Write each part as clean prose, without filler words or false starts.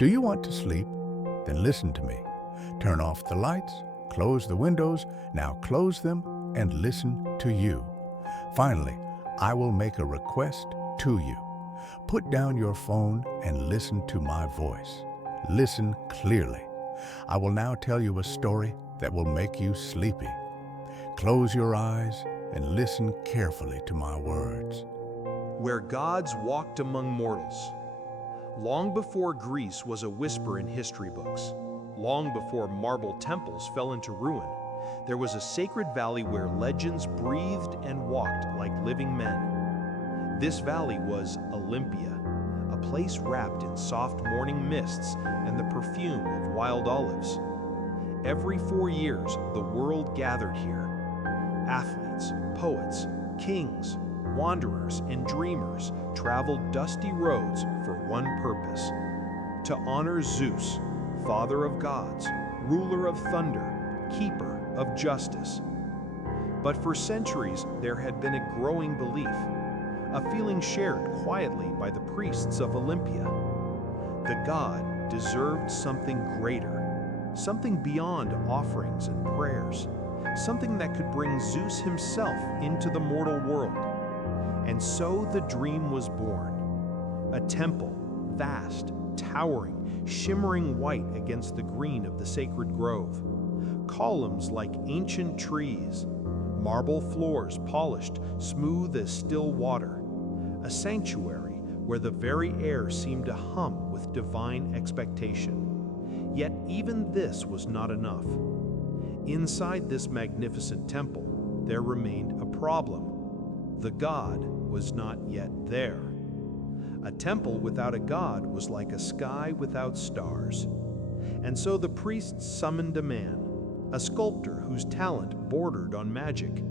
Do you want to sleep? Then listen to me. Turn off the lights, close the windows, now close them and listen to you. Finally, I will make a request to you. Put down your phone and listen to my voice. Listen clearly. I will now tell you a story that will make you sleepy. Close your eyes and listen carefully to my words. Where gods walked among mortals. Long before Greece was a whisper in history books, long before marble temples fell into ruin, there was a sacred valley where legends breathed and walked like living men. This valley was Olympia, a place wrapped in soft morning mists and the perfume of wild olives. Every 4 years, the world gathered here. Athletes, poets, kings, wanderers, and dreamers traveled dusty roads for one purpose: to honor Zeus, father of gods, ruler of thunder, keeper of justice. But for centuries, there had been a growing belief, a feeling shared quietly by the priests of Olympia. The god deserved something greater, something beyond offerings and prayers, something that could bring Zeus himself into the mortal world. And so the dream was born. A temple, vast, towering, shimmering white against the green of the sacred grove. Columns like ancient trees, marble floors polished, smooth as still water. A sanctuary where the very air seemed to hum with divine expectation. Yet even this was not enough. Inside this magnificent temple, there remained a problem. The god was not yet there. A temple without a god was like a sky without stars. And so the priests summoned a man, a sculptor whose talent bordered on magic.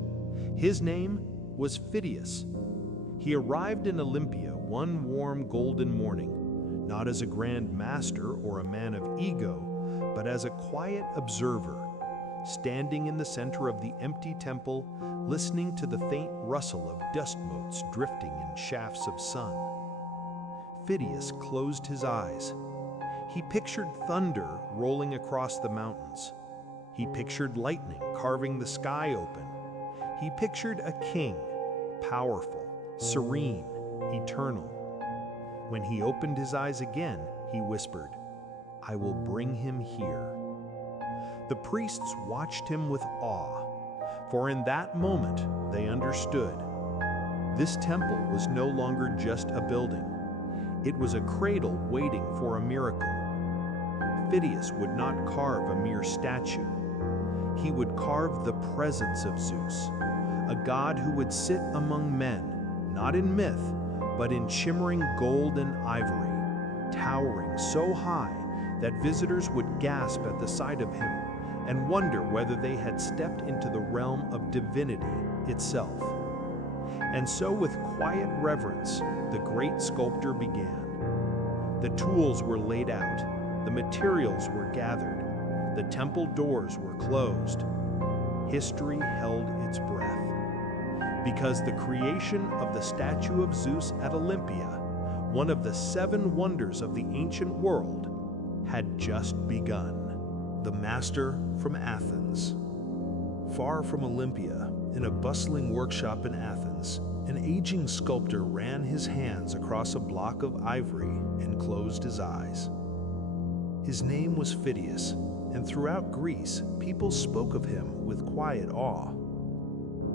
His name was Phidias. He arrived in Olympia one warm golden morning, not as a grand master or a man of ego, but as a quiet observer, standing in the center of the empty temple, listening to the faint rustle of dust motes drifting in shafts of sun. Phidias closed his eyes. He pictured thunder rolling across the mountains. He pictured lightning carving the sky open. He pictured a king, powerful, serene, eternal. When he opened his eyes again, he whispered, "I will bring him here." The priests watched him with awe, for in that moment they understood. This temple was no longer just a building. It was a cradle waiting for a miracle. Phidias would not carve a mere statue. He would carve the presence of Zeus, a god who would sit among men, not in myth, but in shimmering gold and ivory, towering so high that visitors would gasp at the sight of him and wonder whether they had stepped into the realm of divinity itself. And so with quiet reverence, the great sculptor began. The tools were laid out, the materials were gathered, the temple doors were closed. History held its breath. Because the creation of the statue of Zeus at Olympia, one of the 7 wonders of the ancient world, had just begun. The master from Athens. Far from Olympia, in a bustling workshop in Athens, an aging sculptor ran his hands across a block of ivory and closed his eyes. His name was Phidias, and throughout Greece, people spoke of him with quiet awe.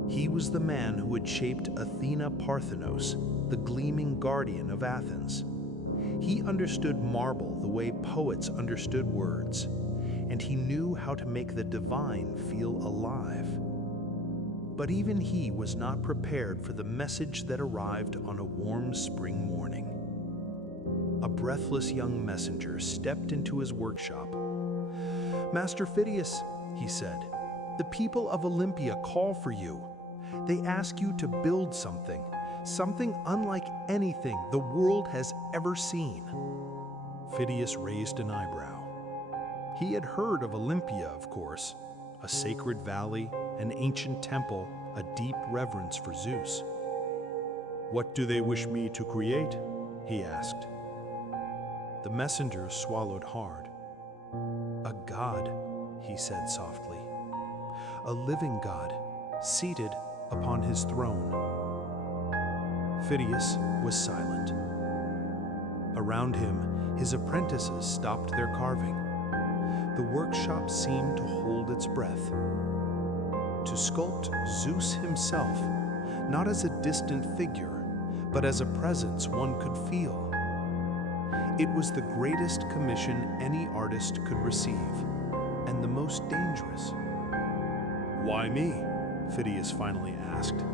He was the man who had shaped Athena Parthenos, the gleaming guardian of Athens. He understood marble the way poets understood words, and he knew how to make the divine feel alive. But even he was not prepared for the message that arrived on a warm spring morning. A breathless young messenger stepped into his workshop. "Master Phidias," he said, "the people of Olympia call for you. They ask you to build something unlike anything the world has ever seen." Phidias raised an eyebrow. He had heard of Olympia, of course, a sacred valley, an ancient temple, a deep reverence for Zeus. "What do they wish me to create?" he asked. The messenger swallowed hard. "A god," he said softly. "A living god, seated upon his throne." Phidias was silent. Around him, his apprentices stopped their carving. The workshop seemed to hold its breath. To sculpt Zeus himself, not as a distant figure, but as a presence one could feel. It was the greatest commission any artist could receive, and the most dangerous. "Why me?" Phidias finally asked.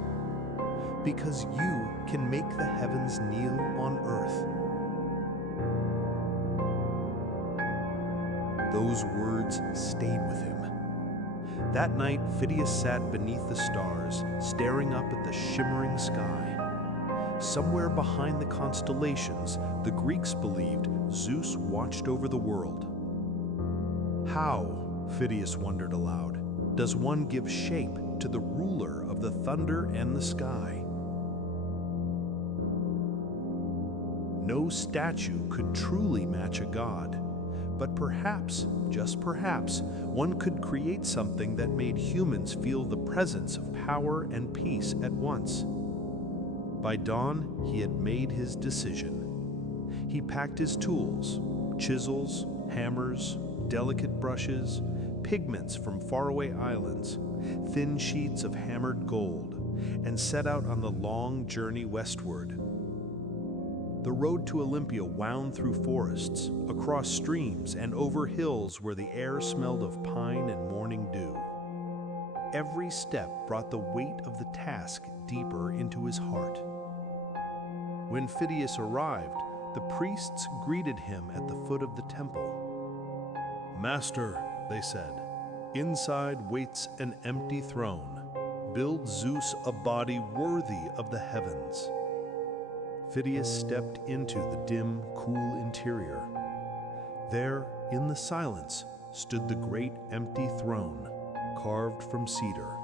"Because you can make the heavens kneel on earth." Those words stayed with him. That night, Phidias sat beneath the stars, staring up at the shimmering sky. Somewhere behind the constellations, the Greeks believed Zeus watched over the world. How, Phidias wondered aloud, does one give shape to the ruler of the thunder and the sky? No statue could truly match a god, but perhaps, just perhaps, one could create something that made humans feel the presence of power and peace at once. By dawn, he had made his decision. He packed his tools, chisels, hammers, delicate brushes, pigments from faraway islands, thin sheets of hammered gold, and set out on the long journey westward. The road to Olympia wound through forests, across streams, and over hills where the air smelled of pine and morning dew. Every step brought the weight of the task deeper into his heart. When Phidias arrived, the priests greeted him at the foot of the temple. "Master," they said, "inside waits an empty throne. Build Zeus a body worthy of the heavens." Phidias stepped into the dim, cool interior. There, in the silence, stood the great empty throne, carved from cedar,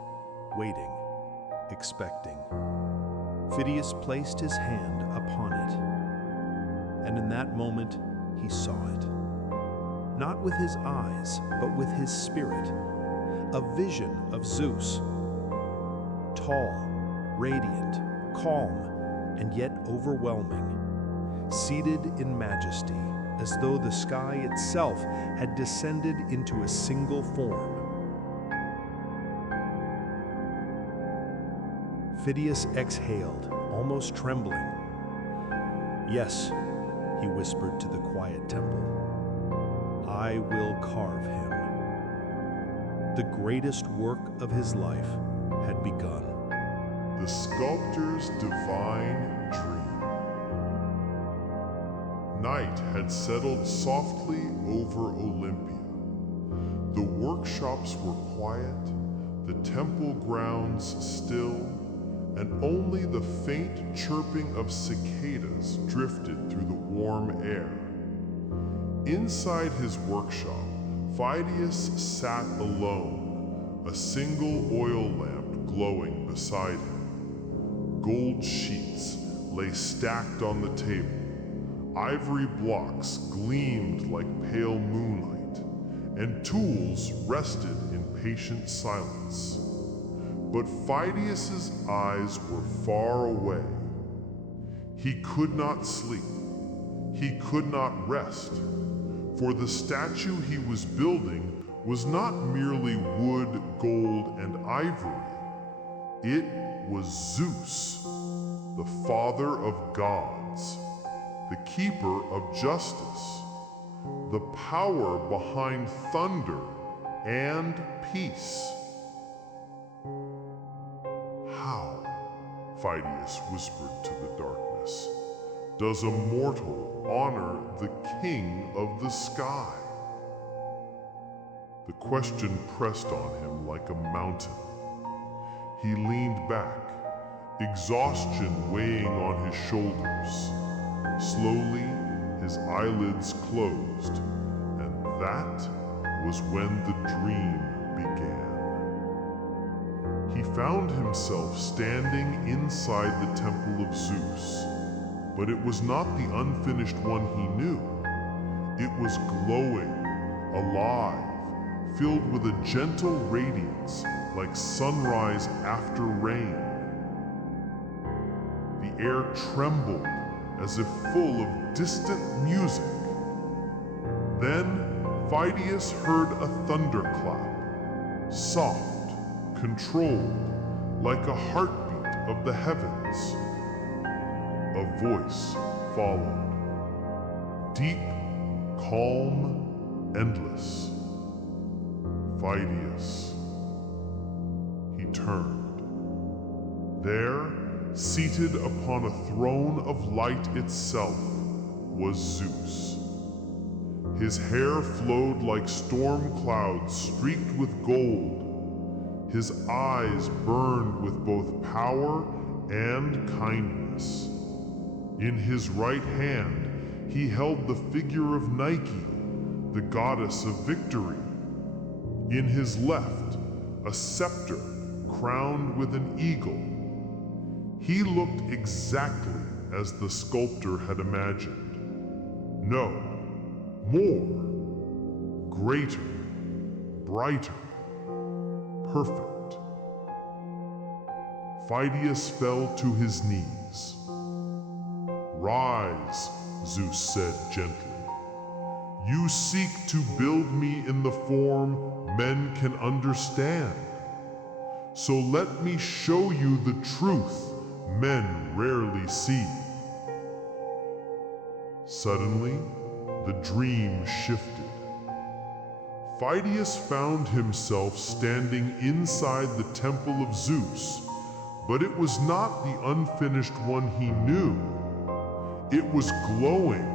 waiting, expecting. Phidias placed his hand upon it, and in that moment he saw it. Not with his eyes, but with his spirit. A vision of Zeus. Tall, radiant, calm, and yet overwhelming. Seated in majesty, as though the sky itself had descended into a single form. Phidias exhaled, almost trembling. "Yes," he whispered to the quiet temple, "I will carve him." The greatest work of his life had begun. The sculptor's divine dream. Night had settled softly over Olympia. The workshops were quiet, the temple grounds still, and only the faint chirping of cicadas drifted through the warm air. Inside his workshop, Phidias sat alone, a single oil lamp glowing beside him. Gold sheets lay stacked on the table. Ivory blocks gleamed like pale moonlight, and tools rested in patient silence. But Phidias's eyes were far away. He could not sleep. He could not rest, for the statue he was building was not merely wood, gold, and ivory. It was Zeus, the father of gods, the keeper of justice, the power behind thunder and peace. "How," Phidias whispered to the darkness, "does a mortal honor the king of the sky?" The question pressed on him like a mountain. He leaned back, exhaustion weighing on his shoulders. Slowly, his eyelids closed, and that was when the dream began. He found himself standing inside the temple of Zeus, but it was not the unfinished one he knew. It was glowing, alive, filled with a gentle radiance like sunrise after rain. The air trembled as if full of distant music. Then Phidias heard a thunderclap, soft, controlled, like a heartbeat of the heavens. A voice followed, deep, calm, endless. Phidias. He turned. There, seated upon a throne of light itself, was Zeus. His hair flowed like storm clouds streaked with gold. His eyes burned with both power and kindness. In his right hand, he held the figure of Nike, the goddess of victory. In his left, a scepter crowned with an eagle. He looked exactly as the sculptor had imagined. No, more, greater, brighter, perfect. Phidias fell to his knees. "Rise," Zeus said gently. "You seek to build me in the form men can understand. So let me show you the truth men rarely see." Suddenly, the dream shifted. Phidias found himself standing inside the temple of Zeus, but it was not the unfinished one he knew. It was glowing,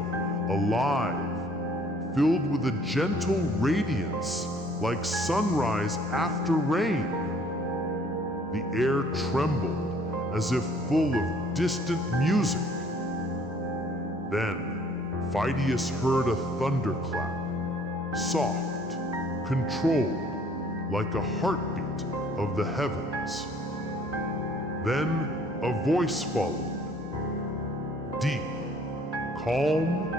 alive, filled with a gentle radiance like sunrise after rain. The air trembled as if full of distant music. Then, Phidias heard a thunderclap, soft, controlled, like a heartbeat of the heavens. Then a voice followed, deep, calm,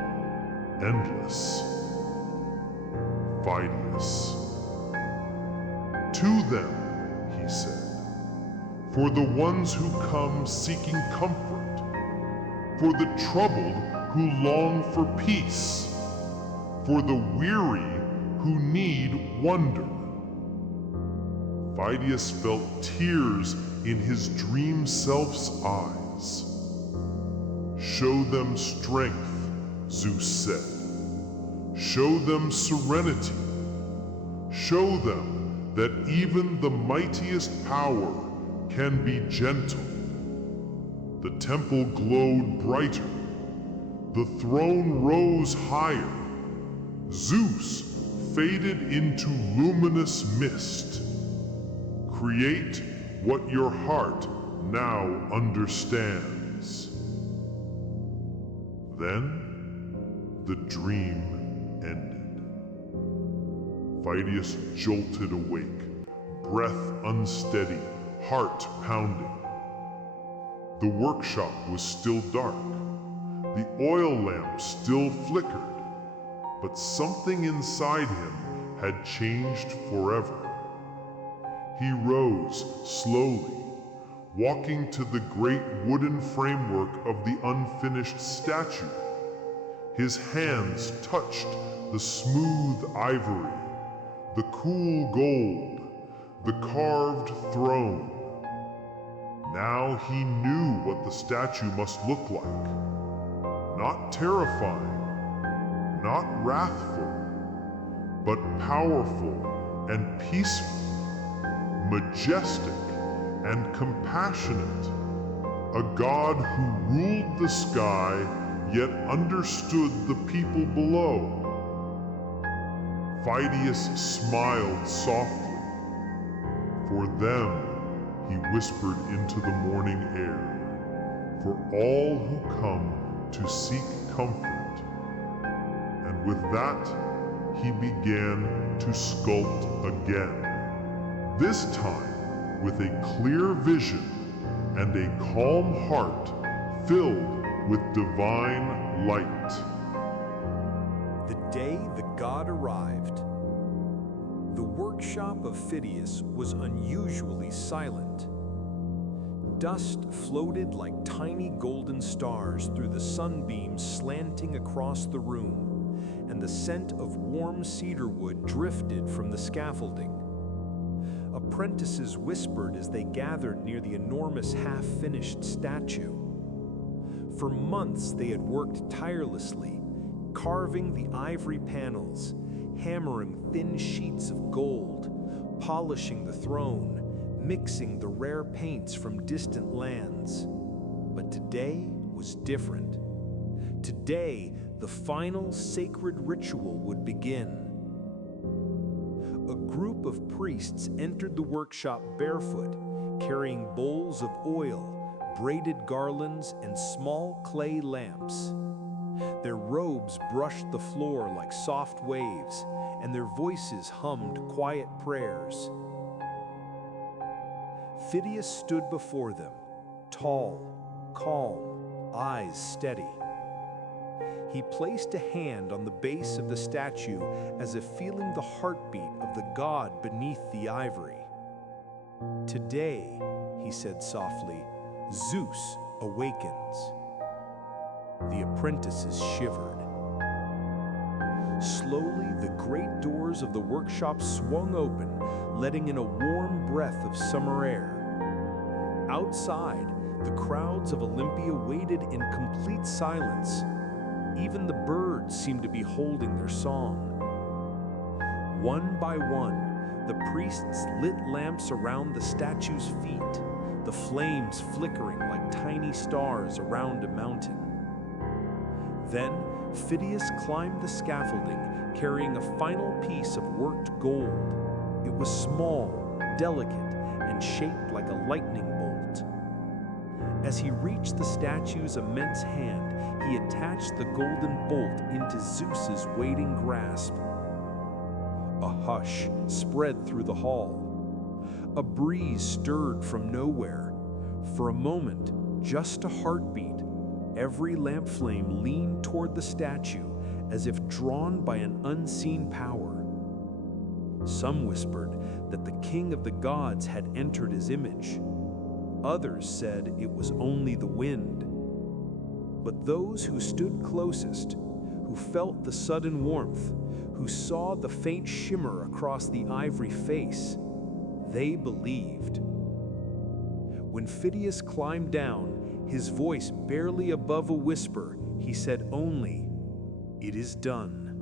endless. Phidias. "To them," he said, "for the ones who come seeking comfort, for the troubled who long for peace, for the weary who need wonder." Phidias felt tears in his dream self's eyes. "Show them strength," Zeus said. "Show them serenity. Show them that even the mightiest power can be gentle." The temple glowed brighter. The throne rose higher. Zeus faded into luminous mist. "Create what your heart now understands." Then, the dream ended. Phidias jolted awake, breath unsteady, heart pounding. The workshop was still dark. The oil lamp still flickered, but something inside him had changed forever. He rose slowly, walking to the great wooden framework of the unfinished statue. His hands touched the smooth ivory, the cool gold, the carved throne. Now he knew what the statue must look like. Not terrifying, not wrathful, but powerful and peaceful, majestic and compassionate, a god who ruled the sky yet understood the people below. Phidias smiled softly. "For them," he whispered into the morning air, "for all who come to seek comfort." And with that, he began to sculpt again. This time with a clear vision and a calm heart filled with divine light. The day the god arrived. The workshop of Phidias was unusually silent. Dust floated like tiny golden stars through the sunbeams slanting across the room, and the scent of warm cedar wood drifted from the scaffolding. Apprentices whispered as they gathered near the enormous half-finished statue. For months they had worked tirelessly, carving the ivory panels, hammering thin sheets of gold, polishing the throne, mixing the rare paints from distant lands. But today was different. Today, the final sacred ritual would begin. A group of priests entered the workshop barefoot, carrying bowls of oil, braided garlands, and small clay lamps. Their robes brushed the floor like soft waves, and their voices hummed quiet prayers. Phidias stood before them, tall, calm, eyes steady. He placed a hand on the base of the statue as if feeling the heartbeat of the god beneath the ivory. "Today," he said softly, "Zeus awakens." The apprentices shivered. Slowly, the great doors of the workshop swung open, letting in a warm breath of summer air. Outside, the crowds of Olympia waited in complete silence. Even the birds seemed to be holding their song. One by one, the priests lit lamps around the statue's feet, the flames flickering like tiny stars around a mountain. Then, Phidias climbed the scaffolding, carrying a final piece of worked gold. It was small, delicate, and shaped like a lightning bolt. As he reached the statue's immense hand, he attached the golden bolt into Zeus's waiting grasp. A hush spread through the hall. A breeze stirred from nowhere. For a moment, just a heartbeat, every lamp flame leaned toward the statue as if drawn by an unseen power. Some whispered that the king of the gods had entered his image. Others said it was only the wind. But those who stood closest, who felt the sudden warmth, who saw the faint shimmer across the ivory face, they believed. When Phidias climbed down, his voice barely above a whisper, he said only, "It is done."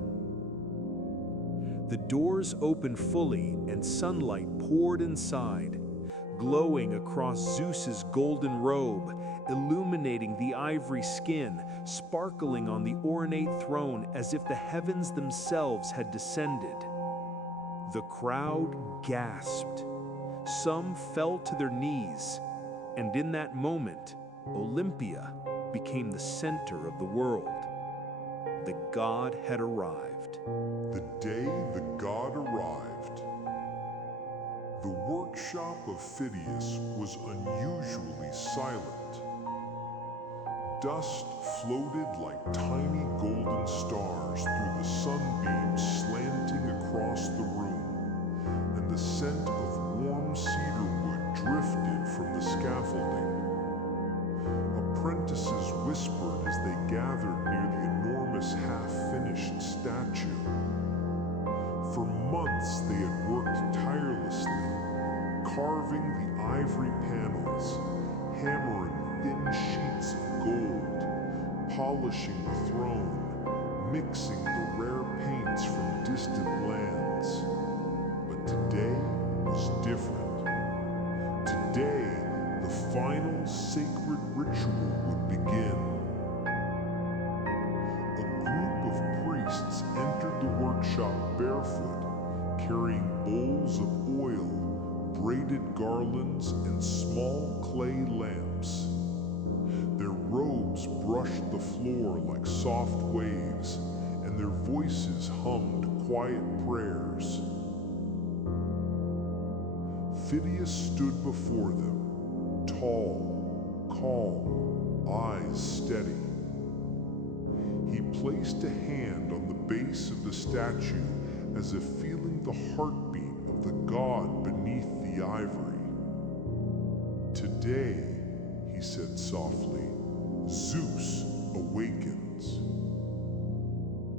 The doors opened fully and sunlight poured inside, glowing across Zeus's golden robe, illuminating the ivory skin, sparkling on the ornate throne as if the heavens themselves had descended. The crowd gasped. Some fell to their knees, and in that moment, Olympia became the center of the world. The god had arrived. The day the god arrived, the workshop of Phidias was unusually silent. Dust floated like tiny golden stars through the sunbeams slanting across the room, and the scent of warm cedar wood drifted from the scaffolding. Apprentices whispered as they gathered near the enormous half-finished statue. For months they had worked tirelessly, carving the ivory panels, hammering thin sheets of gold, polishing the throne, mixing the rare paints from distant lands. But today was different. Today, the final sacred ritual would begin. A group of priests entered the workshop barefoot, carrying bowls of oil, braided garlands, and small clay lamps. Their robes brushed the floor like soft waves, and their voices hummed quiet prayers. Phidias stood before them, tall, calm, eyes steady. He placed a hand on the base of the statue as if feeling the heartbeat of the god beneath the ivory. "Today," he said softly, "Zeus awakens."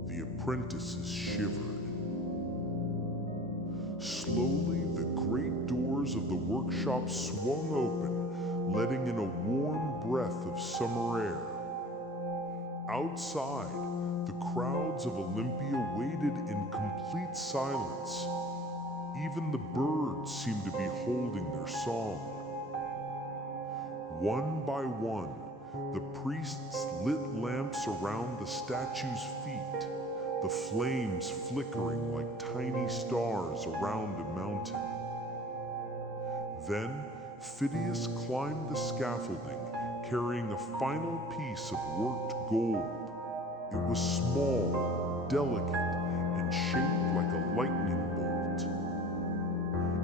The apprentices shivered. Slowly, the great doors of the workshop swung open, letting in a warm breath of summer air. Outside, the crowds of Olympia waited in complete silence. Even the birds seemed to be holding their song. One by one, the priests lit lamps around the statue's feet, the flames flickering like tiny stars around a mountain. Then, Phidias climbed the scaffolding, carrying a final piece of worked gold. It was small, delicate, and shaped like a lightning bolt.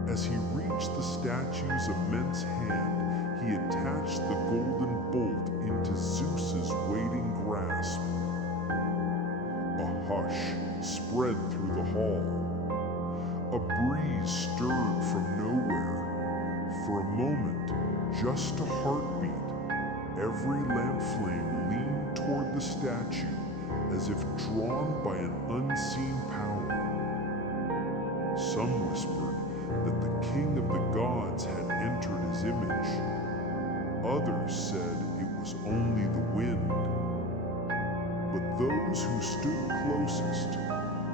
As he reached the statue's immense hand, he attached the golden bolt into Zeus's waiting grasp. A hush spread through the hall. A breeze stirred from nowhere. For a moment, just a heartbeat, every lamp flame leaned toward the statue as if drawn by an unseen power. Some whispered that the king of the gods had entered his image. Others said it was only the wind. But those who stood closest,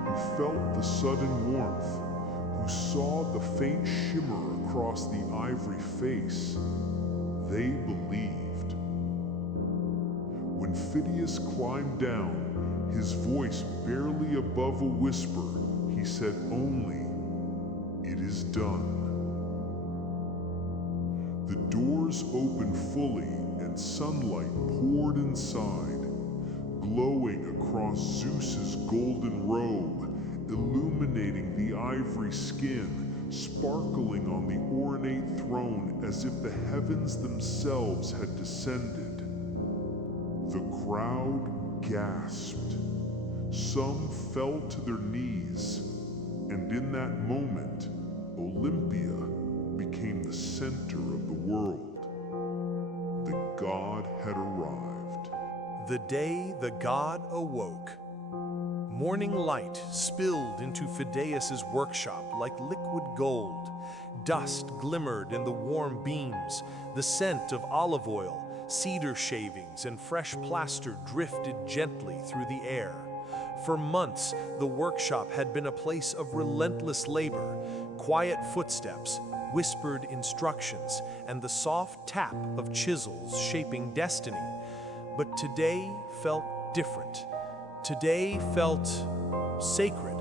who felt the sudden warmth, who saw the faint shimmer across the ivory face, they believed. When Phidias climbed down, his voice barely above a whisper, he said only, "It is done." The doors opened fully and sunlight poured inside, glowing across Zeus's golden robe, illuminating the ivory skin, sparkling on the ornate throne as if the heavens themselves had descended. The crowd gasped. Some fell to their knees, and in that moment, Olympia became the center of the world. The god had arrived. The day the god awoke, morning light spilled into Phidias's workshop like liquid gold. Dust glimmered in the warm beams. The scent of olive oil, cedar shavings, and fresh plaster drifted gently through the air. For months, the workshop had been a place of relentless labor, quiet footsteps, whispered instructions, and the soft tap of chisels shaping destiny. But today felt different. Today felt sacred.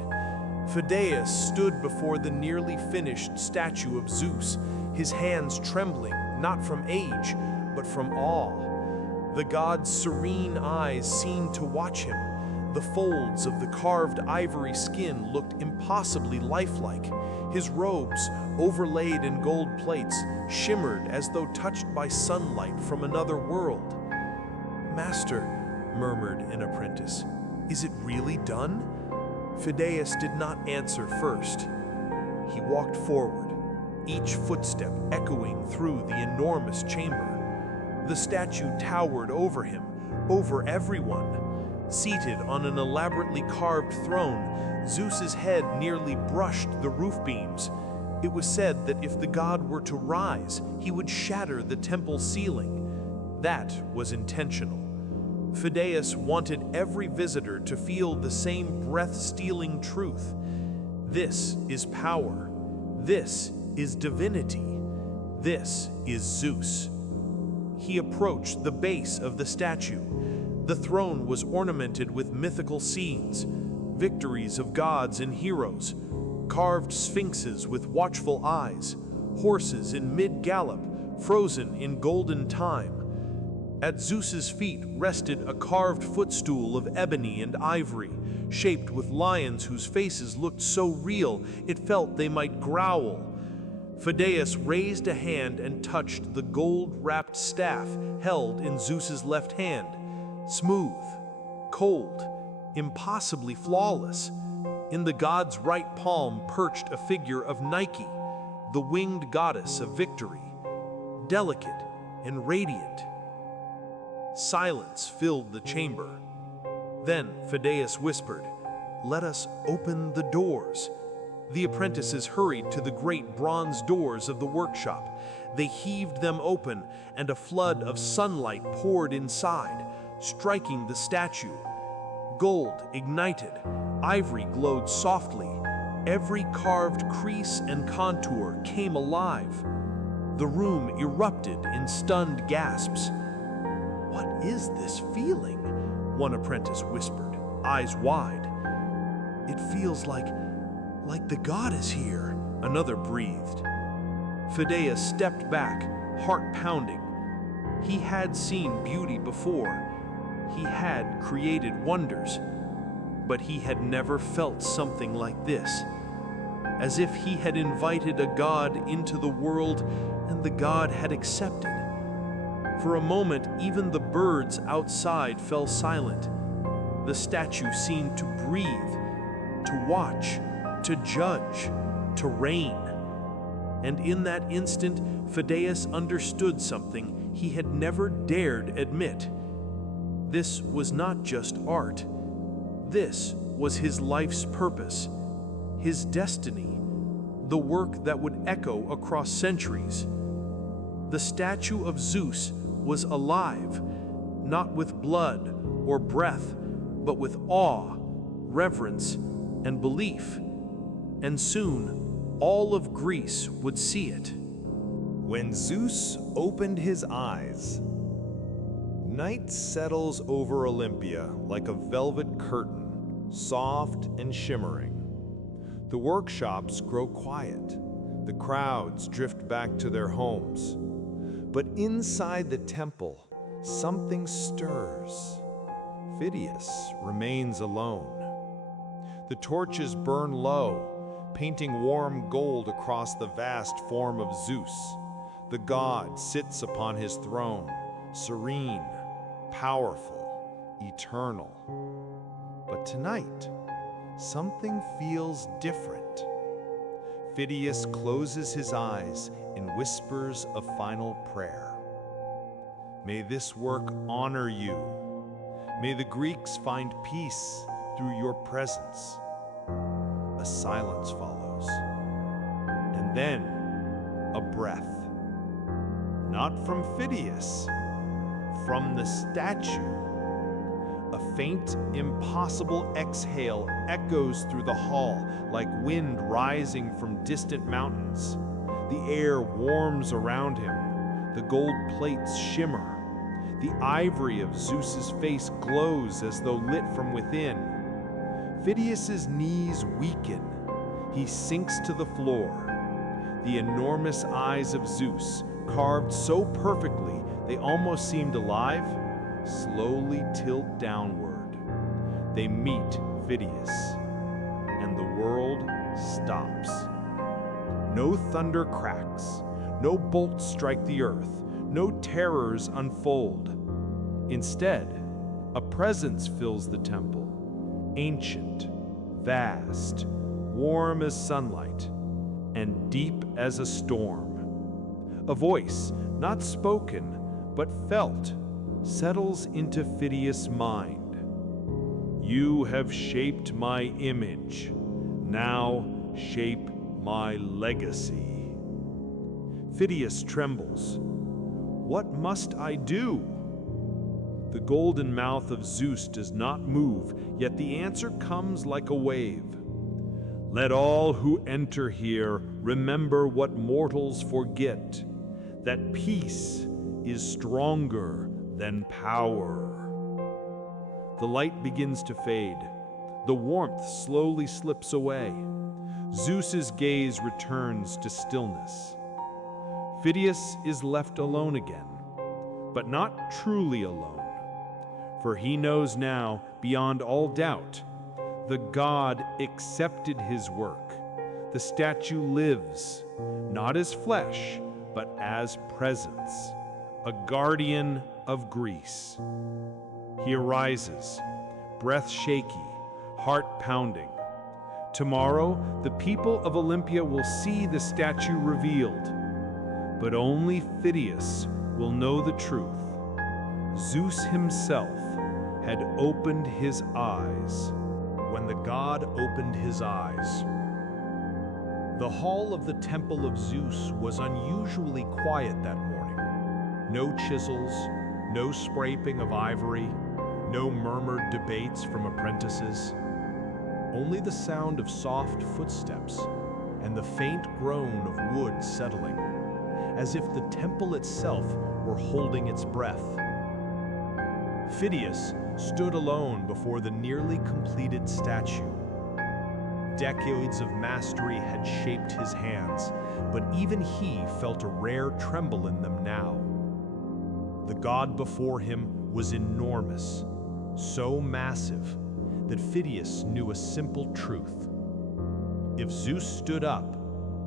Phidias stood before the nearly finished statue of Zeus, his hands trembling, not from age, but from awe. The god's serene eyes seemed to watch him. The folds of the carved ivory skin looked impossibly lifelike. His robes, overlaid in gold plates, shimmered as though touched by sunlight from another world. "Master," murmured an apprentice, "is it really done?" Phidias did not answer first. He walked forward, each footstep echoing through the enormous chamber. The statue towered over him, over everyone. Seated on an elaborately carved throne, Zeus's head nearly brushed the roof beams. It was said that if the god were to rise, he would shatter the temple ceiling. That was intentional. Phidias wanted every visitor to feel the same breath-stealing truth. This is power. This is divinity. This is Zeus. He approached the base of the statue. The throne was ornamented with mythical scenes, victories of gods and heroes, carved sphinxes with watchful eyes, horses in mid-gallop, frozen in golden time. At Zeus's feet rested a carved footstool of ebony and ivory, shaped with lions whose faces looked so real it felt they might growl. Phidias raised a hand and touched the gold-wrapped staff held in Zeus's left hand. Smooth, cold, impossibly flawless. In the god's right palm perched a figure of Nike, the winged goddess of victory, delicate and radiant. Silence filled the chamber. Then Phidias whispered, "Let us open the doors." The apprentices hurried to the great bronze doors of the workshop. They heaved them open, and a flood of sunlight poured inside, striking the statue. Gold ignited, ivory glowed softly. Every carved crease and contour came alive. The room erupted in stunned gasps. "What is this feeling?" one apprentice whispered, eyes wide. "It feels like the god is here," another breathed. Phidias stepped back, heart pounding. He had seen beauty before. He had created wonders, but he had never felt something like this. As if he had invited a god into the world and the god had accepted. For a moment, even the birds outside fell silent. The statue seemed to breathe, to watch, to judge, to reign. And in that instant, Phidias understood something he had never dared admit. This was not just art. This was his life's purpose, his destiny, the work that would echo across centuries. The statue of Zeus was alive, not with blood or breath, but with awe, reverence, and belief. And soon, all of Greece would see it. When Zeus opened his eyes, night settles over Olympia like a velvet curtain, soft and shimmering. The workshops grow quiet. The crowds drift back to their homes. But inside the temple, something stirs. Phidias remains alone. The torches burn low, painting warm gold across the vast form of Zeus. The god sits upon his throne, serene, powerful, eternal. But tonight, something feels different. Phidias closes his eyes and whispers a final prayer. May this work honor you. May the Greeks find peace through your presence. A silence follows. And then, a breath. Not from Phidias, from the statue. A faint, impossible exhale echoes through the hall like wind rising from distant mountains. The air warms around him. The gold plates shimmer. The ivory of Zeus's face glows as though lit from within. Phidias's knees weaken. He sinks to the floor. The enormous eyes of Zeus, carved so perfectly they almost seemed alive, slowly tilt downward. They meet Phidias, and the world stops. No thunder cracks, no bolts strike the earth, no terrors unfold. Instead, a presence fills the temple, ancient, vast, warm as sunlight, and deep as a storm. A voice, not spoken, but felt, settles into Phidias' mind. You have shaped my image. Now shape my legacy. Phidias trembles. What must I do? The golden mouth of Zeus does not move, yet the answer comes like a wave. Let all who enter here remember what mortals forget, that peace is stronger than power. The light begins to fade. The warmth slowly slips away. Zeus's gaze returns to stillness. Phidias is left alone again, but not truly alone, for he knows now, beyond all doubt, the god accepted his work. The statue lives, not as flesh, but as presence, a guardian of Greece. He arises, breath shaky, heart pounding. Tomorrow, the people of Olympia will see the statue revealed, but only Phidias will know the truth. Zeus himself had opened his eyes. When the god opened his eyes, the hall of the temple of Zeus was unusually quiet that morning. No chisels, no scraping of ivory, no murmured debates from apprentices. Only the sound of soft footsteps and the faint groan of wood settling, as if the temple itself were holding its breath. Phidias stood alone before the nearly completed statue. Decades of mastery had shaped his hands, but even he felt a rare tremble in them now. The god before him was enormous, so massive that Phidias knew a simple truth. If Zeus stood up,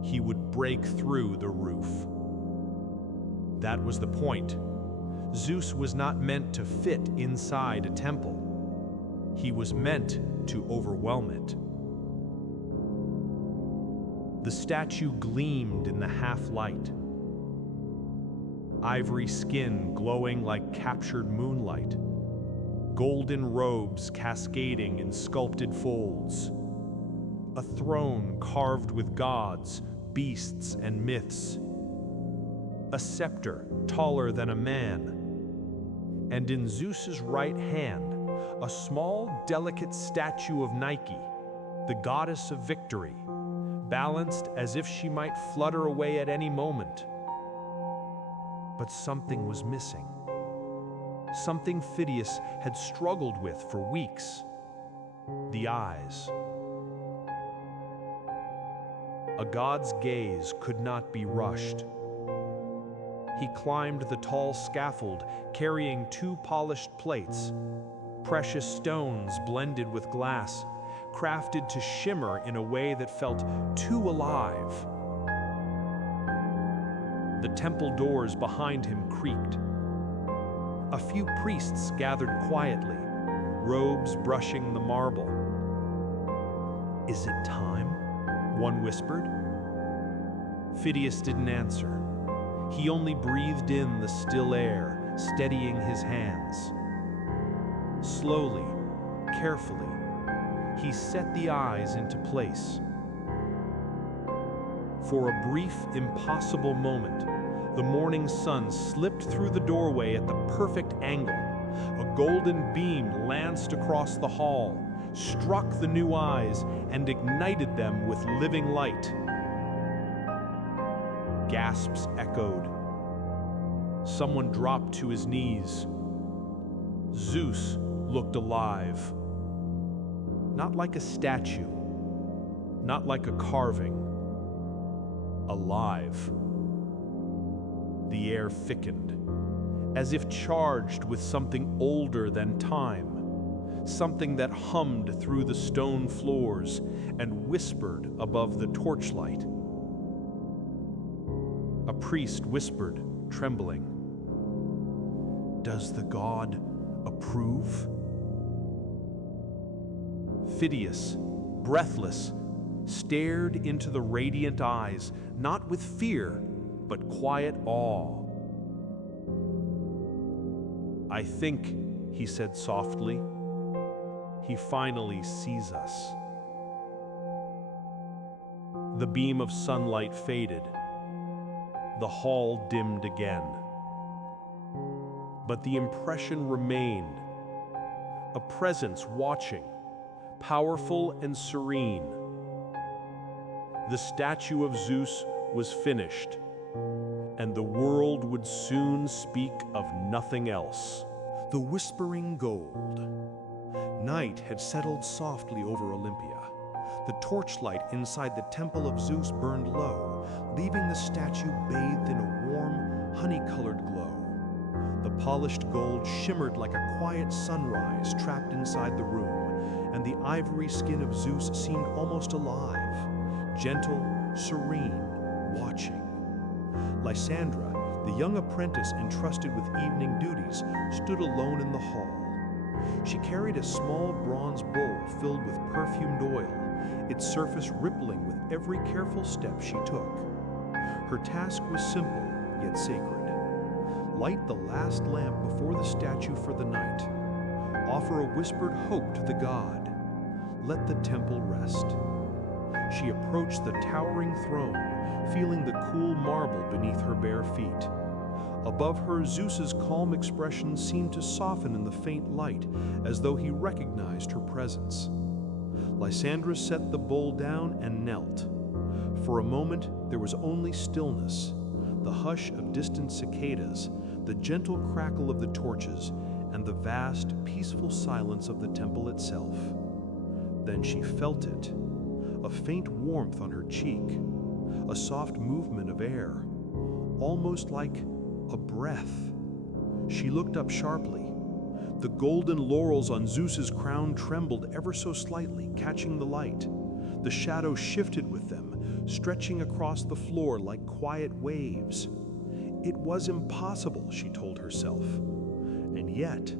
he would break through the roof. That was the point. Zeus was not meant to fit inside a temple. He was meant to overwhelm it. The statue gleamed in the half-light. Ivory skin glowing like captured moonlight. Golden robes cascading in sculpted folds. A throne carved with gods, beasts, and myths. A scepter taller than a man. And in Zeus's right hand, a small, delicate statue of Nike, the goddess of victory, balanced as if she might flutter away at any moment. But something was missing. Something Phidias had struggled with for weeks. The eyes. A god's gaze could not be rushed. He climbed the tall scaffold, carrying 2 polished plates, precious stones blended with glass, crafted to shimmer in a way that felt too alive. The temple doors behind him creaked. A few priests gathered quietly, robes brushing the marble. "Is it time?" one whispered. Phidias didn't answer. He only breathed in the still air, steadying his hands. Slowly, carefully, he set the eyes into place. For a brief, impossible moment, the morning sun slipped through the doorway at the perfect angle. A golden beam lanced across the hall, struck the new eyes, and ignited them with living light. Gasps echoed. Someone dropped to his knees. Zeus looked alive. Not like a statue, not like a carving. Alive. The air thickened, as if charged with something older than time, something that hummed through the stone floors and whispered above the torchlight. A priest whispered, trembling, "Does the god approve?" Phidias, breathless, stared into the radiant eyes, not with fear, but quiet awe. "I think," he said softly, "he finally sees us." The beam of sunlight faded. The hall dimmed again. But the impression remained. A presence watching, powerful and serene. The statue of Zeus was finished, and the world would soon speak of nothing else. The whispering gold. Night had settled softly over Olympia. The torchlight inside the temple of Zeus burned low, leaving the statue bathed in a warm, honey-colored glow. The polished gold shimmered like a quiet sunrise trapped inside the room, and the ivory skin of Zeus seemed almost alive, gentle, serene, watching. Lysandra, the young apprentice entrusted with evening duties, stood alone in the hall. She carried a small bronze bowl filled with perfumed oil, its surface rippling with every careful step she took. Her task was simple, yet sacred. Light the last lamp before the statue for the night. Offer a whispered hope to the god. Let the temple rest. She approached the towering throne, feeling the cool marble beneath her bare feet. Above her, Zeus's calm expression seemed to soften in the faint light, as though he recognized her presence. Lysandra set the bowl down and knelt. For a moment, there was only stillness, the hush of distant cicadas, the gentle crackle of the torches, and the vast, peaceful silence of the temple itself. Then she felt it, a faint warmth on her cheek, a soft movement of air, almost like a breath. She looked up sharply. The golden laurels on Zeus's crown trembled ever so slightly, catching the light. The shadows shifted with them, stretching across the floor like quiet waves. It was impossible, she told herself. And yet,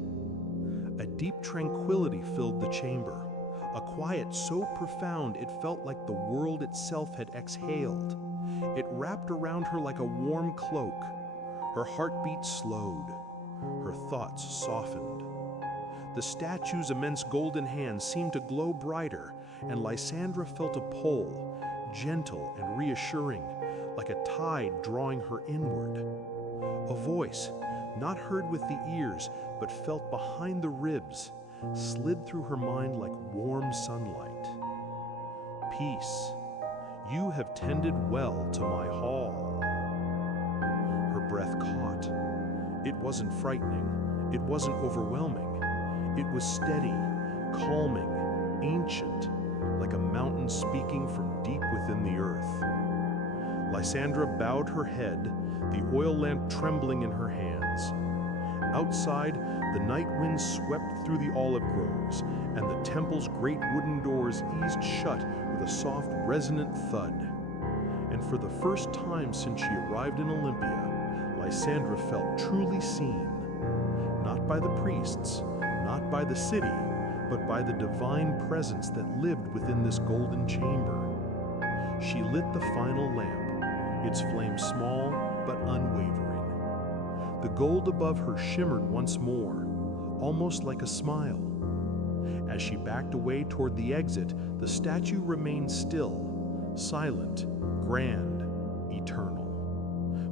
a deep tranquility filled the chamber, a quiet so profound it felt like the world itself had exhaled. It wrapped around her like a warm cloak. Her heartbeat slowed, her thoughts softened. The statue's immense golden hands seemed to glow brighter, and Lysandra felt a pull, gentle and reassuring, like a tide drawing her inward. A voice, not heard with the ears, but felt behind the ribs, slid through her mind like warm sunlight. Peace, you have tended well to my hall. Her breath caught. It wasn't frightening, it wasn't overwhelming. It was steady, calming, ancient, like a mountain speaking from deep within the earth. Lysandra bowed her head, the oil lamp trembling in her hands. Outside, the night wind swept through the olive groves, and the temple's great wooden doors eased shut with a soft, resonant thud. And for the first time since she arrived in Olympia, Lysandra felt truly seen, not by the priests, not by the city, but by the divine presence that lived within this golden chamber. She lit the final lamp, its flame small but unwavering. The gold above her shimmered once more, almost like a smile. As she backed away toward the exit, the statue remained still, silent, grand, eternal.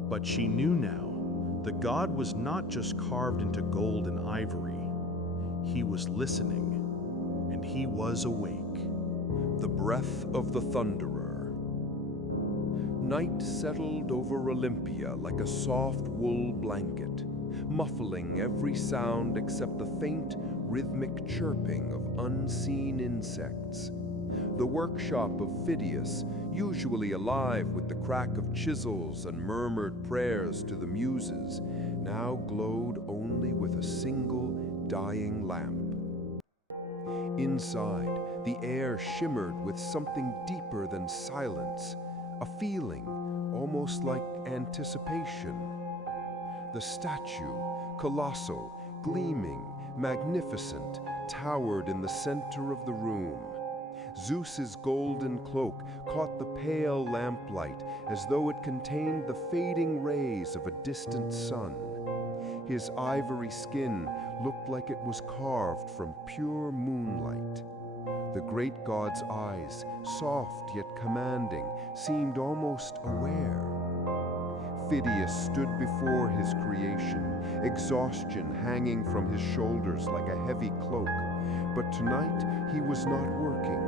But she knew now, the god was not just carved into gold and ivory. He was listening, and he was awake. The breath of the thunderer. Night settled over Olympia like a soft wool blanket, muffling every sound except the faint, rhythmic chirping of unseen insects. The workshop of Phidias, usually alive with the crack of chisels and murmured prayers to the muses, now glowed only with a single dying lamp. Inside, the air shimmered with something deeper than silence, a feeling almost like anticipation. The statue, colossal, gleaming, magnificent, towered in the center of the room. Zeus's golden cloak caught the pale lamplight as though it contained the fading rays of a distant sun. His ivory skin looked like it was carved from pure moonlight. The great god's eyes, soft yet commanding, seemed almost aware. Phidias stood before his creation, exhaustion hanging from his shoulders like a heavy cloak. But tonight he was not working.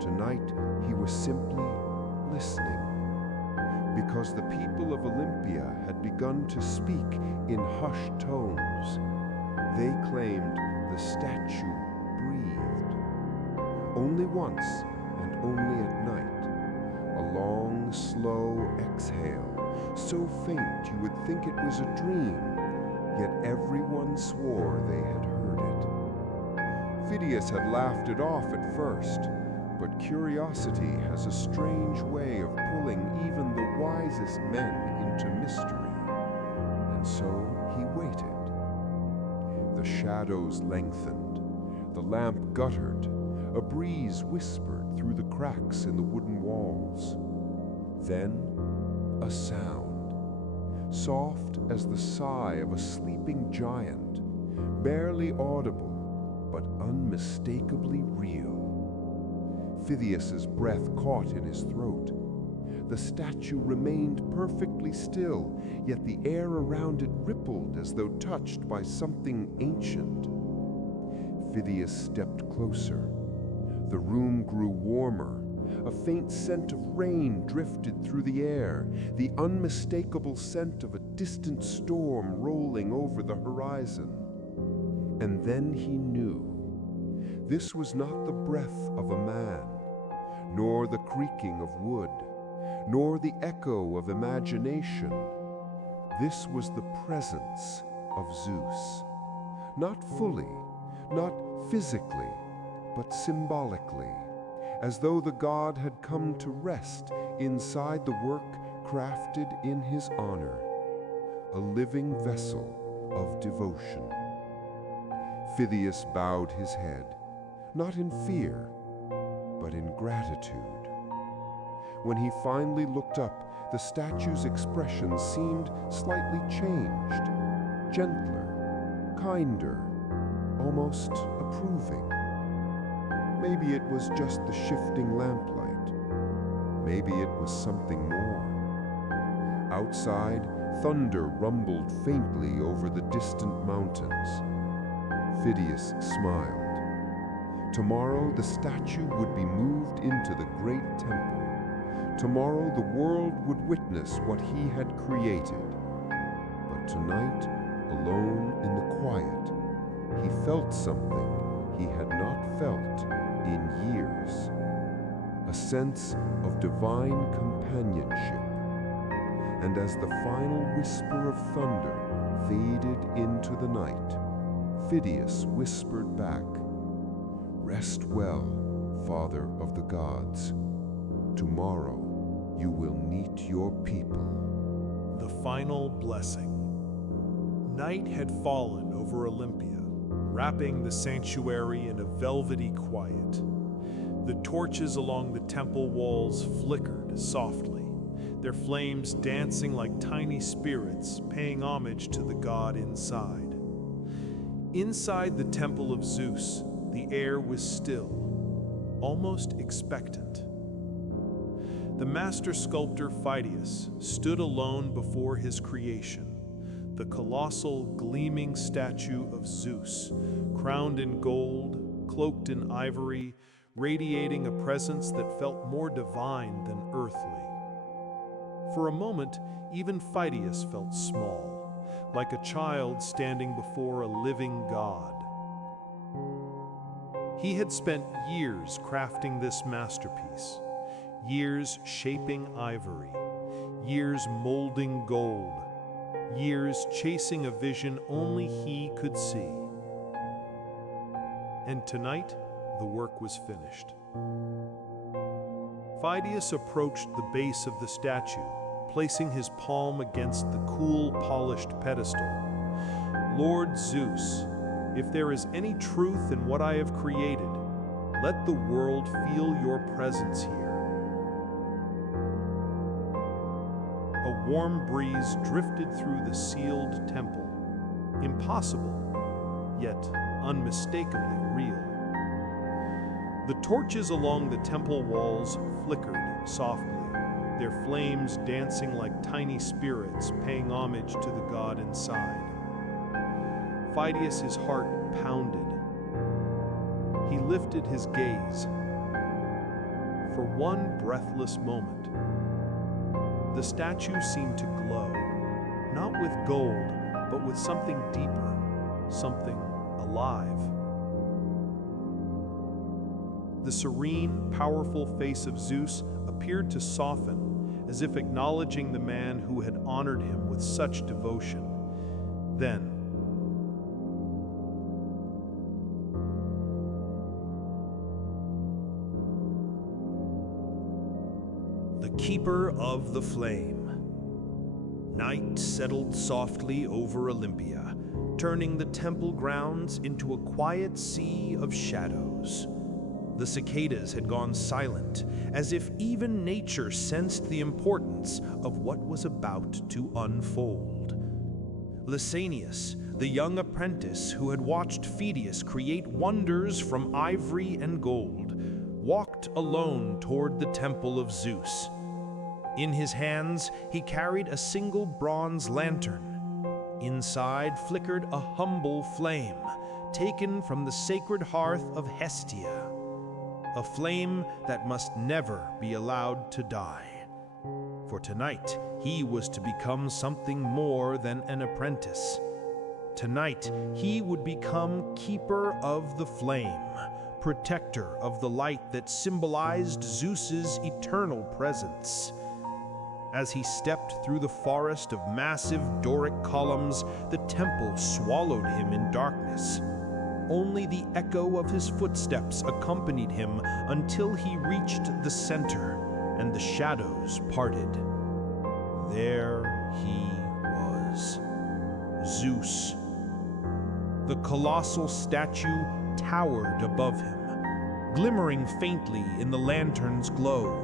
Tonight he was simply listening. Because the people of Olympia had begun to speak in hushed tones. They claimed the statue breathed. Only once, and only at night. A long, slow exhale, so faint you would think it was a dream, yet everyone swore they had heard it. Phidias had laughed it off at first, but curiosity has a strange way of pulling even the wisest men into mystery. And so he waited. The shadows lengthened. The lamp guttered. A breeze whispered through the cracks in the wooden walls. Then, a sound, soft as the sigh of a sleeping giant, barely audible, but unmistakably real. Phidias's breath caught in his throat. The statue remained perfectly still, yet the air around it rippled as though touched by something ancient. Phidias stepped closer. The room grew warmer. A faint scent of rain drifted through the air, the unmistakable scent of a distant storm rolling over the horizon. And then he knew. This was not the breath of a man, nor the creaking of wood, nor the echo of imagination. This was the presence of Zeus. Not fully, not physically, but symbolically, as though the god had come to rest inside the work crafted in his honor, a living vessel of devotion. Phidias bowed his head, not in fear, but in gratitude. When he finally looked up, the statue's expression seemed slightly changed, gentler, kinder, almost approving. Maybe it was just the shifting lamplight. Maybe it was something more. Outside, thunder rumbled faintly over the distant mountains. Phidias smiled. Tomorrow the statue would be moved into the great temple. Tomorrow the world would witness what he had created. But tonight, alone in the quiet, he felt something he had not felt in years. A sense of divine companionship. And as the final whisper of thunder faded into the night, Phidias whispered back, "Rest well, Father of the gods. Tomorrow you will meet your people." The final blessing. Night had fallen over Olympia, wrapping the sanctuary in a velvety quiet. The torches along the temple walls flickered softly, their flames dancing like tiny spirits paying homage to the god inside. Inside the temple of Zeus, the air was still, almost expectant. The master sculptor Phidias stood alone before his creation, the colossal, gleaming statue of Zeus, crowned in gold, cloaked in ivory, radiating a presence that felt more divine than earthly. For a moment, even Phidias felt small, like a child standing before a living god. He had spent years crafting this masterpiece, years shaping ivory, years molding gold, years chasing a vision only he could see. And tonight, the work was finished. Phidias approached the base of the statue, placing his palm against the cool, polished pedestal. "Lord Zeus, if there is any truth in what I have created, let the world feel your presence here." A warm breeze drifted through the sealed temple, impossible, yet unmistakably real. The torches along the temple walls flickered softly, their flames dancing like tiny spirits paying homage to the god inside. Phidias' heart pounded. He lifted his gaze. For one breathless moment, the statue seemed to glow, not with gold, but with something deeper, something alive. The serene, powerful face of Zeus appeared to soften, as if acknowledging the man who had honored him with such devotion. Then, the keeper of the flame. Night settled softly over Olympia, turning the temple grounds into a quiet sea of shadows. The cicadas had gone silent, as if even nature sensed the importance of what was about to unfold. Lysanias, the young apprentice who had watched Phidias create wonders from ivory and gold, walked alone toward the temple of Zeus. In his hands, he carried a single bronze lantern. Inside flickered a humble flame, taken from the sacred hearth of Hestia, a flame that must never be allowed to die. For tonight, he was to become something more than an apprentice. Tonight, he would become keeper of the flame, protector of the light that symbolized Zeus's eternal presence. As he stepped through the forest of massive Doric columns, the temple swallowed him in darkness. Only the echo of his footsteps accompanied him until he reached the center, and the shadows parted. There he was, Zeus. The colossal statue towered above him, glimmering faintly in the lantern's glow.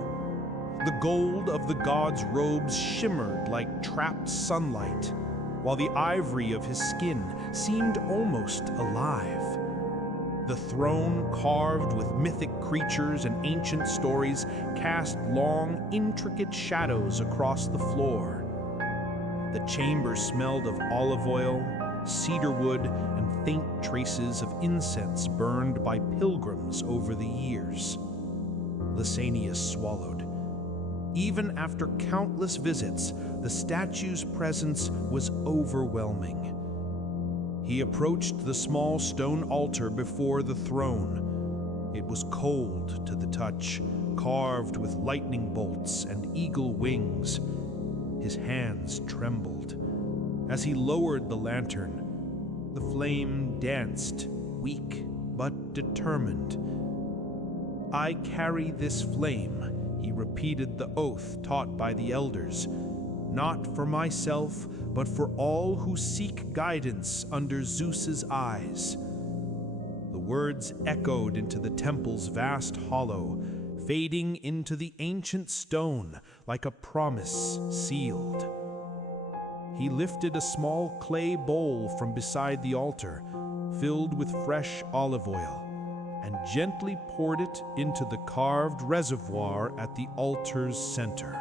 The gold of the god's robes shimmered like trapped sunlight, while the ivory of his skin seemed almost alive. The throne, carved with mythic creatures and ancient stories, cast long, intricate shadows across the floor. The chamber smelled of olive oil, cedarwood, and faint traces of incense burned by pilgrims over the years. Lysanias swallowed. Even after countless visits, the statue's presence was overwhelming. He approached the small stone altar before the throne. It was cold to the touch, carved with lightning bolts and eagle wings. His hands trembled. As he lowered the lantern, the flame danced, weak but determined. "I carry this flame," he repeated the oath taught by the elders, "not for myself, but for all who seek guidance under Zeus's eyes." The words echoed into the temple's vast hollow, fading into the ancient stone like a promise sealed. He lifted a small clay bowl from beside the altar, filled with fresh olive oil, and gently poured it into the carved reservoir at the altar's center.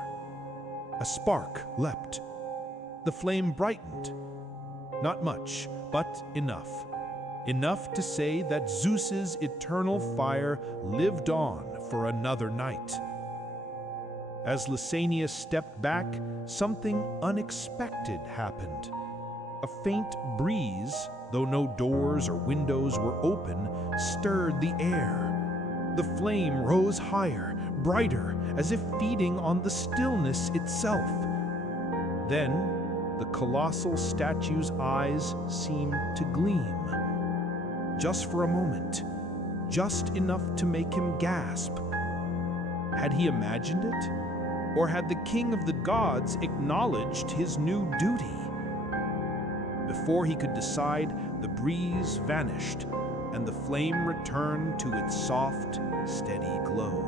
A spark leapt. The flame brightened. Not much, but enough. Enough to say that Zeus's eternal fire lived on for another night. As Lysanias stepped back, something unexpected happened. A faint breeze, though no doors or windows were open, stirred the air. The flame rose higher, brighter, as if feeding on the stillness itself. Then, the colossal statue's eyes seemed to gleam. Just for a moment, just enough to make him gasp. Had he imagined it? Or had the king of the gods acknowledged his new duty? Before he could decide, the breeze vanished, and the flame returned to its soft, steady glow.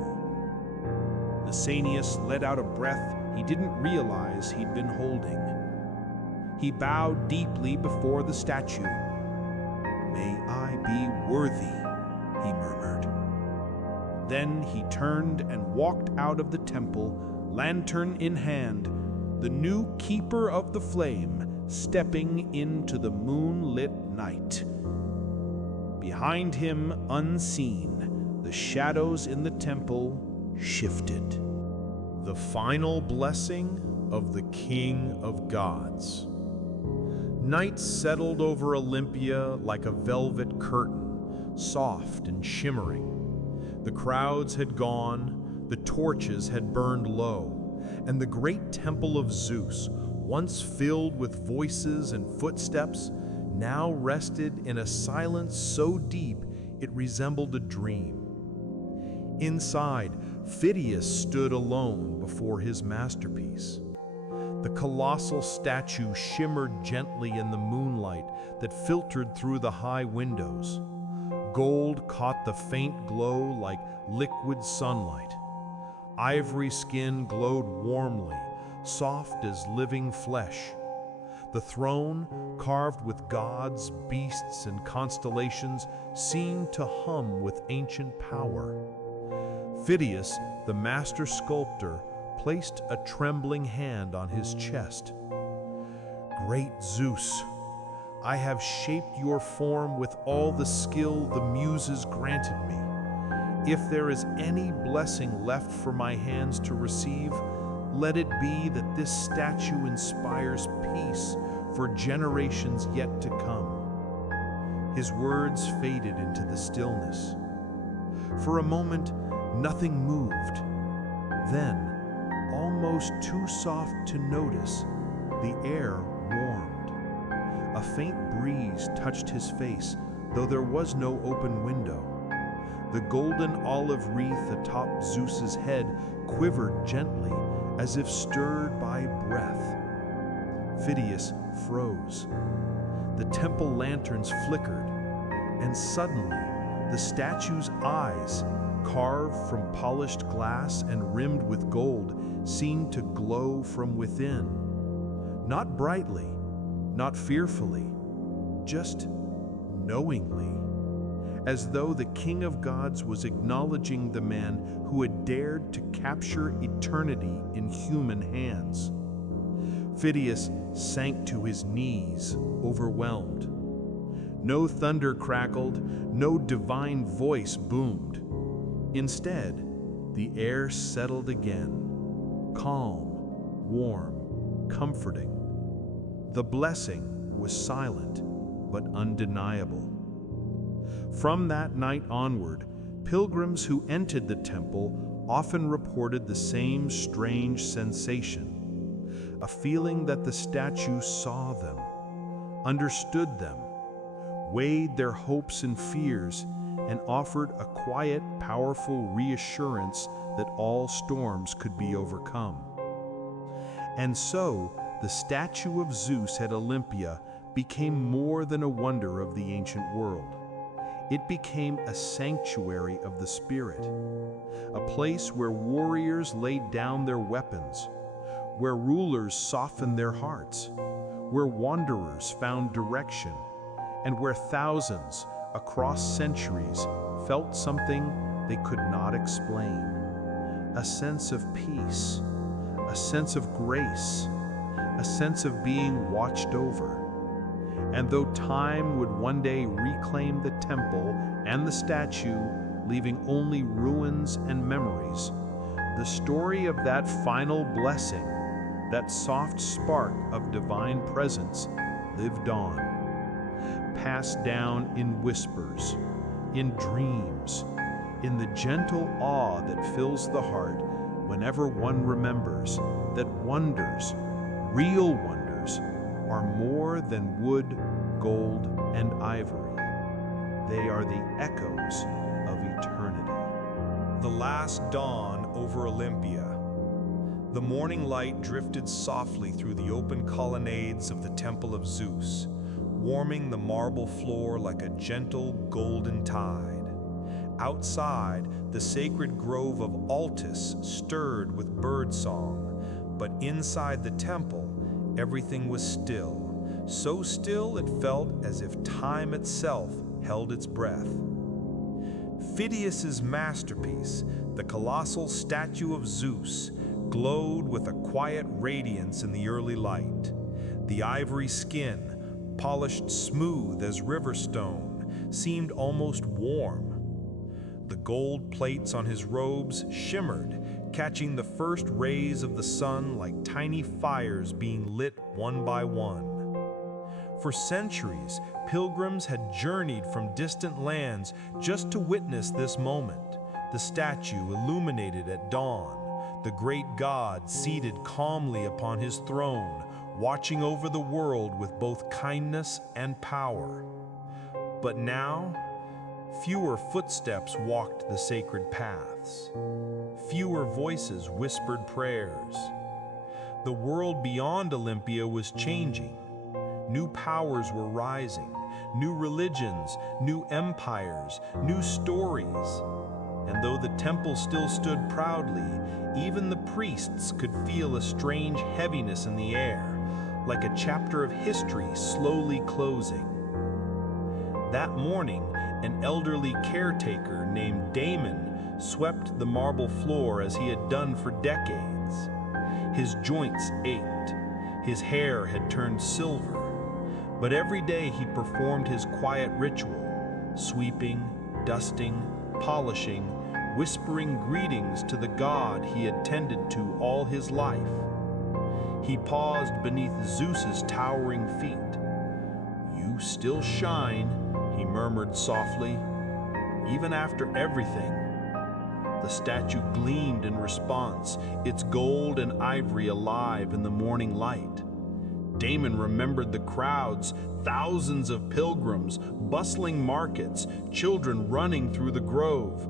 Lysanias let out a breath he didn't realize he'd been holding. He bowed deeply before the statue. "May I be worthy," he murmured. Then he turned and walked out of the temple, lantern in hand, the new keeper of the flame, stepping into the moonlit night. Behind him, unseen, the shadows in the temple shifted. The final blessing of the King of Gods. Night settled over Olympia like a velvet curtain, soft and shimmering. The crowds had gone, the torches had burned low, and the great temple of Zeus, once filled with voices and footsteps, now rested in a silence so deep it resembled a dream. Inside, Phidias stood alone before his masterpiece. The colossal statue shimmered gently in the moonlight that filtered through the high windows. Gold caught the faint glow like liquid sunlight. Ivory skin glowed warmly, soft as living flesh. The throne, carved with gods, beasts, and constellations, seemed to hum with ancient power. Phidias, the master sculptor, placed a trembling hand on his chest. "Great Zeus, I have shaped your form with all the skill the muses granted me. If there is any blessing left for my hands to receive, let it be that this statue inspires peace for generations yet to come." His words faded into the stillness. For a moment, nothing moved. Then, almost too soft to notice, the air warmed. A faint breeze touched his face, though there was no open window. The golden olive wreath atop Zeus's head quivered gently, as if stirred by breath. Phidias froze. The temple lanterns flickered, and suddenly the statue's eyes, carved from polished glass and rimmed with gold, seemed to glow from within. Not brightly, not fearfully, just knowingly, as though the King of Gods was acknowledging the man who had dared to capture eternity in human hands. Phidias sank to his knees, overwhelmed. No thunder crackled, no divine voice boomed. Instead, the air settled again, calm, warm, comforting. The blessing was silent, but undeniable. From that night onward, pilgrims who entered the temple often reported the same strange sensation, a feeling that the statue saw them, understood them, weighed their hopes and fears, and offered a quiet, powerful reassurance that all storms could be overcome. And so, the statue of Zeus at Olympia became more than a wonder of the ancient world. It became a sanctuary of the spirit, a place where warriors laid down their weapons, where rulers softened their hearts, where wanderers found direction, and where thousands, across centuries, felt something they could not explain. A sense of peace, a sense of grace, a sense of being watched over. And though time would one day reclaim the temple and the statue, leaving only ruins and memories, the story of that final blessing, that soft spark of divine presence, lived on. Passed down in whispers, in dreams, in the gentle awe that fills the heart whenever one remembers that wonders, real wonders, are more than wood, gold, and ivory. They are the echoes of eternity. The last dawn over Olympia. The morning light drifted softly through the open colonnades of the Temple of Zeus, warming the marble floor like a gentle golden tide. Outside, the sacred grove of Altus stirred with birdsong, but inside the temple, everything was still, so still it felt as if time itself held its breath. Phidias's masterpiece, the colossal statue of Zeus, glowed with a quiet radiance in the early light. The ivory skin, polished smooth as river stone, seemed almost warm. The gold plates on his robes shimmered, catching the first rays of the sun like tiny fires being lit one by one. For centuries, pilgrims had journeyed from distant lands just to witness this moment, the statue illuminated at dawn, the great god seated calmly upon his throne, watching over the world with both kindness and power. But now, fewer footsteps walked the sacred paths. Fewer voices whispered prayers. The world beyond Olympia was changing. New powers were rising, new religions, new empires, new stories. And though the temple still stood proudly, even the priests could feel a strange heaviness in the air, like a chapter of history slowly closing. That morning, an elderly caretaker named Damon swept the marble floor as he had done for decades. His joints ached, his hair had turned silver, but every day he performed his quiet ritual, sweeping, dusting, polishing, whispering greetings to the God he had tended to all his life. He paused beneath Zeus's towering feet. "You still shine," he murmured softly, "even after everything." The statue gleamed in response, its gold and ivory alive in the morning light. Damon remembered the crowds, thousands of pilgrims, bustling markets, children running through the grove.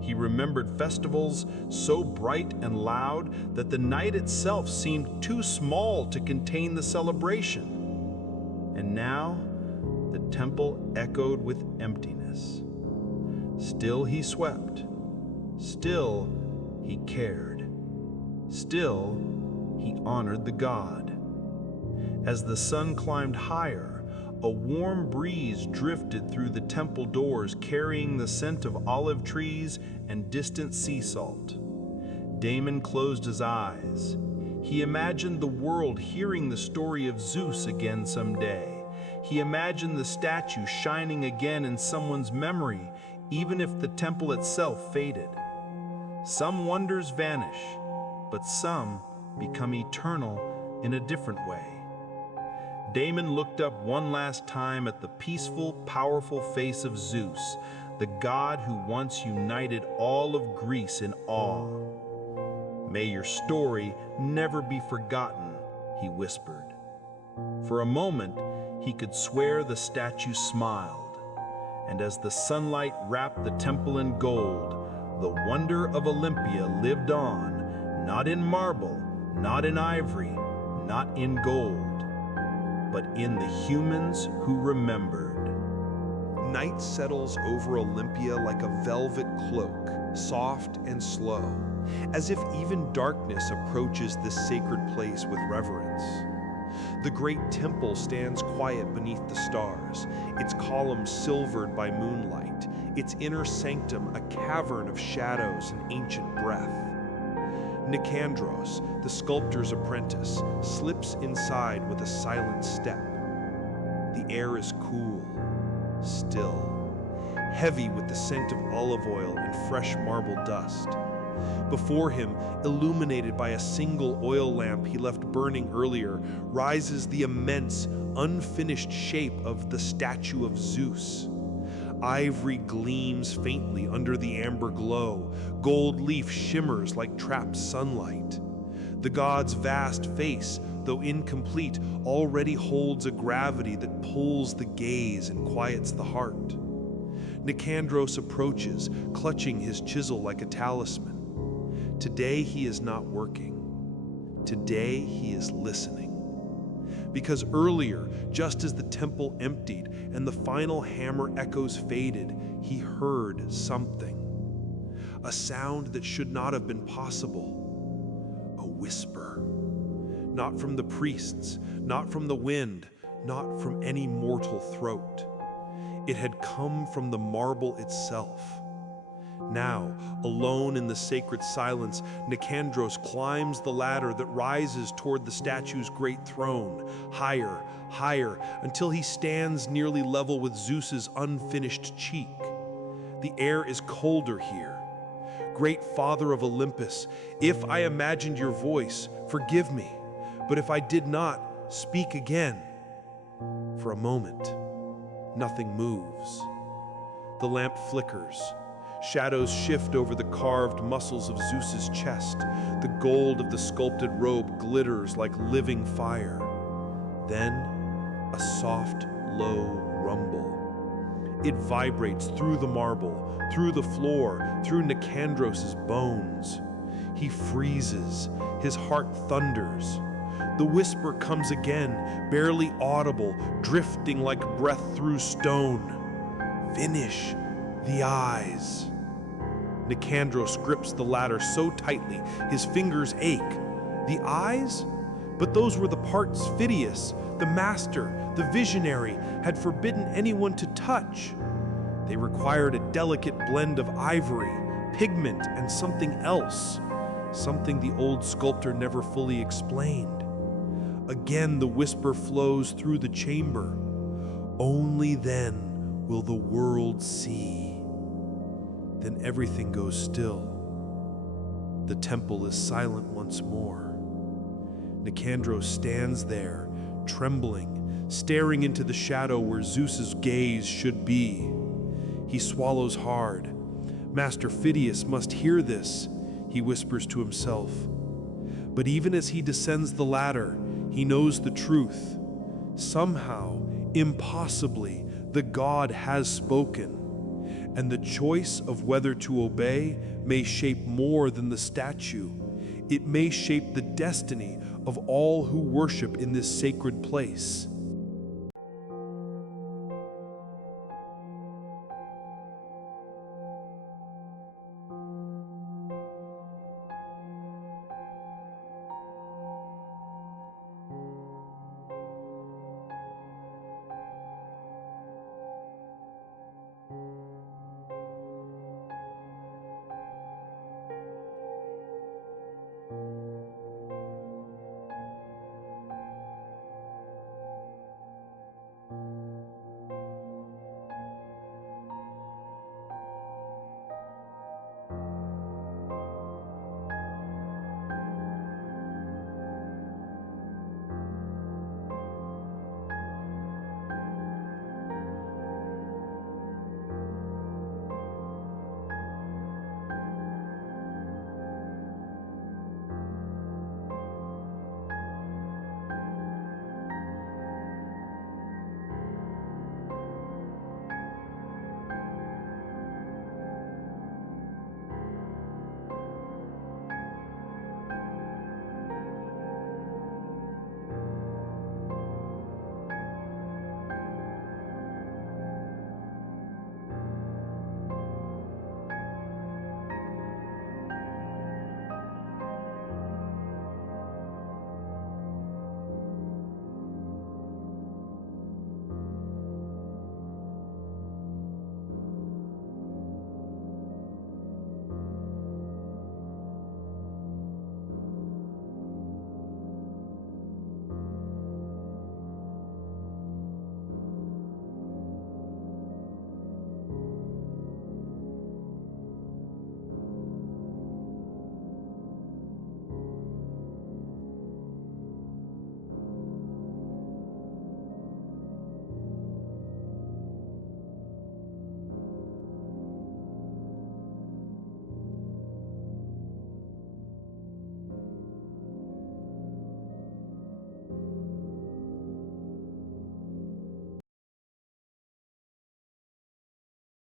He remembered festivals so bright and loud that the night itself seemed too small to contain the celebration. And now, the temple echoed with emptiness. Still he swept. Still he cared. Still he honored the god. As the sun climbed higher, a warm breeze drifted through the temple doors, carrying the scent of olive trees and distant sea salt. Damon closed his eyes. He imagined the world hearing the story of Zeus again someday. He imagined the statue shining again in someone's memory, even if the temple itself faded. Some wonders vanish, but some become eternal in a different way. Damon looked up one last time at the peaceful, powerful face of Zeus, the god who once united all of Greece in awe. "May your story never be forgotten," he whispered. For a moment, he could swear the statue smiled, and as the sunlight wrapped the temple in gold, the wonder of Olympia lived on, not in marble, not in ivory, not in gold, but in the humans who remembered. Night settles over Olympia like a velvet cloak, soft and slow, as if even darkness approaches this sacred place with reverence. The great temple stands quiet beneath the stars, its columns silvered by moonlight, its inner sanctum a cavern of shadows and ancient breath. Nicandros, the sculptor's apprentice, slips inside with a silent step. The air is cool, still, heavy with the scent of olive oil and fresh marble dust. Before him, illuminated by a single oil lamp he left burning earlier, rises the immense, unfinished shape of the Statue of Zeus. Ivory gleams faintly under the amber glow, gold leaf shimmers like trapped sunlight. The god's vast face, though incomplete, already holds a gravity that pulls the gaze and quiets the heart. Nicandros approaches, clutching his chisel like a talisman. Today he is not working. Today he is listening. Because earlier, just as the temple emptied and the final hammer echoes faded, he heard something. A sound that should not have been possible. A whisper. Not from the priests, not from the wind, not from any mortal throat. It had come from the marble itself. Now, alone in the sacred silence, Nicandros climbs the ladder that rises toward the statue's great throne, higher, higher, until he stands nearly level with Zeus's unfinished cheek. The air is colder here. Great Father of Olympus, if I imagined your voice, forgive me, but if I did not, speak again. For a moment, nothing moves. The lamp flickers. Shadows shift over the carved muscles of Zeus's chest. The gold of the sculpted robe glitters like living fire. Then, a soft, low rumble. It vibrates through the marble, through the floor, through Nicandros' bones. He freezes, his heart thunders. The whisper comes again, barely audible, drifting like breath through stone. Finish the eyes. Nicandros grips the ladder so tightly, his fingers ache. The eyes? But those were the parts Phidias, the master, the visionary, had forbidden anyone to touch. They required a delicate blend of ivory, pigment, and something else, something the old sculptor never fully explained. Again the whisper flows through the chamber. Only then will the world see. Then everything goes still. The temple is silent once more. Nicandros stands there, trembling, staring into the shadow where Zeus's gaze should be. He swallows hard. Master Phidias must hear this, he whispers to himself. But even as he descends the ladder, he knows the truth. Somehow, impossibly, the god has spoken. And the choice of whether to obey may shape more than the statue. It may shape the destiny of all who worship in this sacred place.